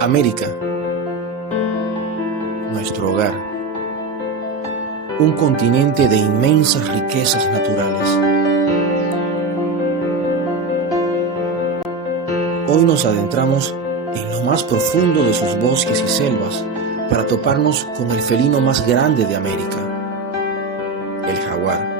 América, nuestro hogar, un continente de inmensas riquezas naturales. Hoy nos adentramos en lo más profundo de sus bosques y selvas para toparnos con el felino más grande de América, el jaguar.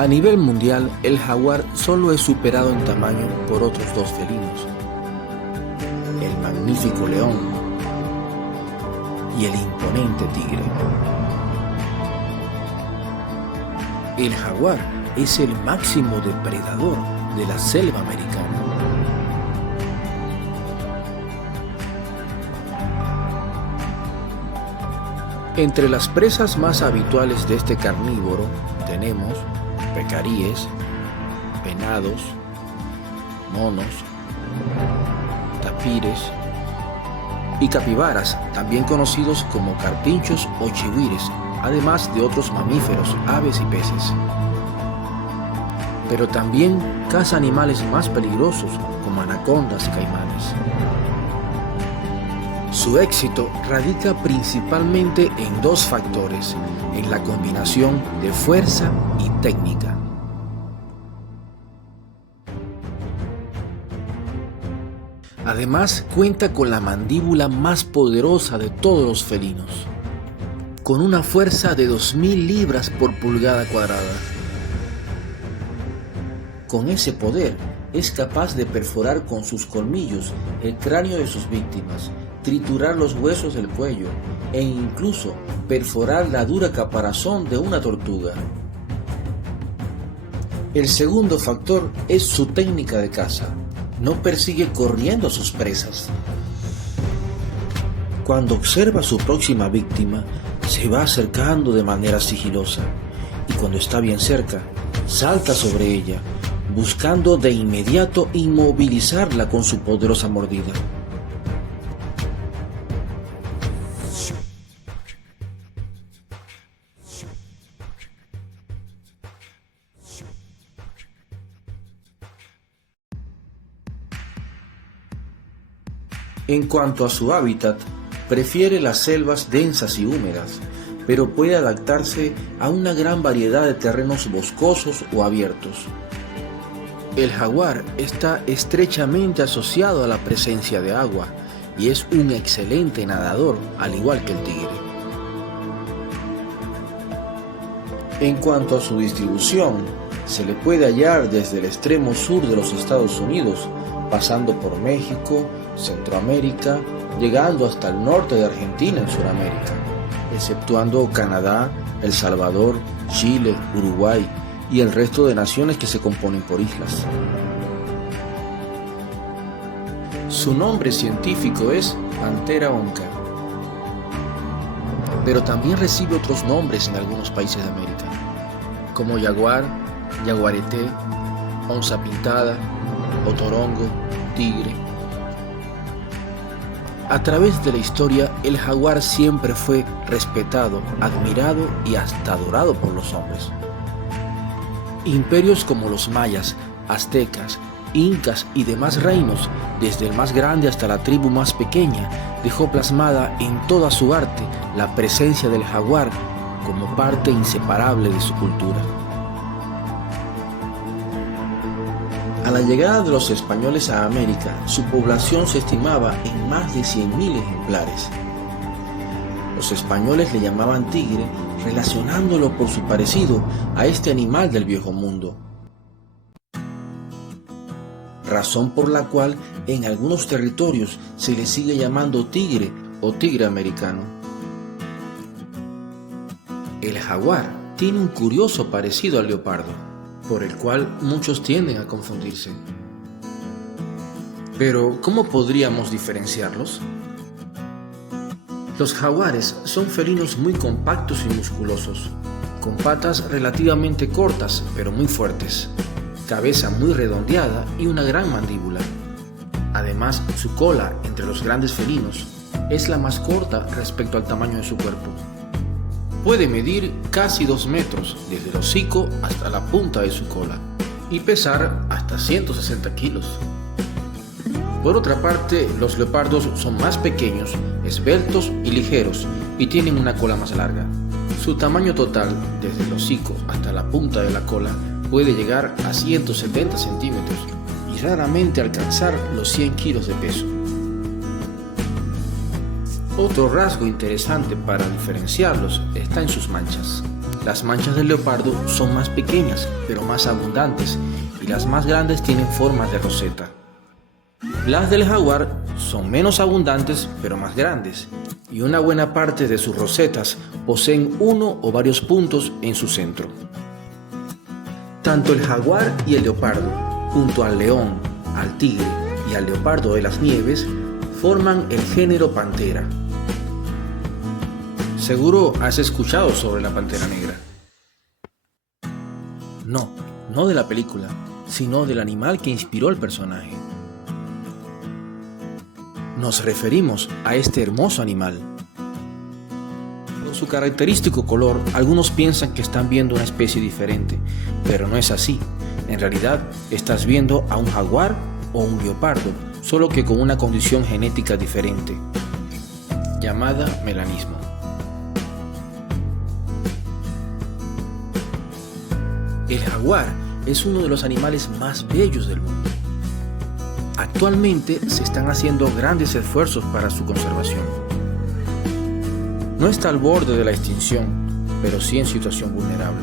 A nivel mundial, el jaguar solo es superado en tamaño por otros dos felinos, el magnífico león y el imponente tigre. El jaguar es el máximo depredador de la selva americana. Entre las presas más habituales de este carnívoro tenemos pecaríes, venados, monos, tapires y capibaras, también conocidos como carpinchos o chihuires, además de otros mamíferos, aves y peces. Pero también caza animales más peligrosos como anacondas y caimanes. Su éxito radica principalmente en dos factores, en la combinación de fuerza y técnica. Además, cuenta con la mandíbula más poderosa de todos los felinos, con una fuerza de 2000 libras por pulgada cuadrada. Con ese poder, es capaz de perforar con sus colmillos el cráneo de sus víctimas, triturar los huesos del cuello e incluso perforar la dura caparazón de una tortuga. El segundo factor es su técnica de caza. No persigue corriendo a sus presas. Cuando observa a su próxima víctima, se va acercando de manera sigilosa y cuando está bien cerca, salta sobre ella, buscando de inmediato inmovilizarla con su poderosa mordida. En cuanto a su hábitat, prefiere las selvas densas y húmedas, pero puede adaptarse a una gran variedad de terrenos boscosos o abiertos. El jaguar está estrechamente asociado a la presencia de agua y es un excelente nadador, al igual que el tigre. En cuanto a su distribución, se le puede hallar desde el extremo sur de los Estados Unidos, pasando por México, Centroamérica, llegando hasta el norte de Argentina en Sudamérica, exceptuando Canadá, El Salvador, Chile, Uruguay y el resto de naciones que se componen por islas. Su nombre científico es Panthera onca, pero también recibe otros nombres en algunos países de América, como jaguar, jaguarete, onza pintada, otorongo, tigre. A través de la historia, el jaguar siempre fue respetado, admirado y hasta adorado por los hombres. Imperios como los mayas, aztecas, incas y demás reinos, desde el más grande hasta la tribu más pequeña, dejó plasmada en toda su arte la presencia del jaguar como parte inseparable de su cultura. A la llegada de los españoles a América, su población se estimaba en más de 100.000 ejemplares. Los españoles le llamaban tigre, relacionándolo por su parecido a este animal del viejo mundo. Razón por la cual en algunos territorios se le sigue llamando tigre o tigre americano. El jaguar tiene un curioso parecido al leopardo, por el cual muchos tienden a confundirse. Pero, ¿cómo podríamos diferenciarlos? Los jaguares son felinos muy compactos y musculosos, con patas relativamente cortas pero muy fuertes, cabeza muy redondeada y una gran mandíbula. Además, su cola entre los grandes felinos es la más corta respecto al tamaño de su cuerpo. Puede medir casi 2 metros desde el hocico hasta la punta de su cola y pesar hasta 160 kilos. Por otra parte, los leopardos son más pequeños, esbeltos y ligeros y tienen una cola más larga. Su tamaño total, desde el hocico hasta la punta de la cola, puede llegar a 170 centímetros y raramente alcanzar los 100 kilos de peso. Otro rasgo interesante para diferenciarlos está en sus manchas. Las manchas del leopardo son más pequeñas, pero más abundantes, y las más grandes tienen formas de roseta. Las del jaguar son menos abundantes, pero más grandes, y una buena parte de sus rosetas poseen uno o varios puntos en su centro. Tanto el jaguar y el leopardo, junto al león, al tigre y al leopardo de las nieves, forman el género pantera. Seguro has escuchado sobre la pantera negra. No de la película, sino del animal que inspiró al personaje. Nos referimos a este hermoso animal. Por su característico color, algunos piensan que están viendo una especie diferente, pero no es así. En realidad, estás viendo a un jaguar o un leopardo, solo que con una condición genética diferente, llamada melanismo. El jaguar es uno de los animales más bellos del mundo. Actualmente se están haciendo grandes esfuerzos para su conservación. No está al borde de la extinción, pero sí en situación vulnerable.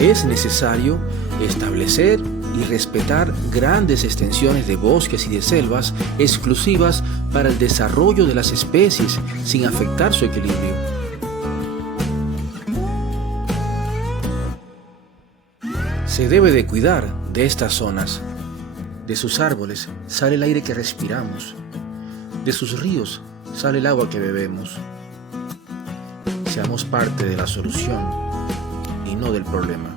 Es necesario establecer y respetar grandes extensiones de bosques y de selvas exclusivas para el desarrollo de las especies sin afectar su equilibrio. Se debe de cuidar de estas zonas. De sus árboles sale el aire que respiramos. De sus ríos sale el agua que bebemos. Seamos parte de la solución y no del problema.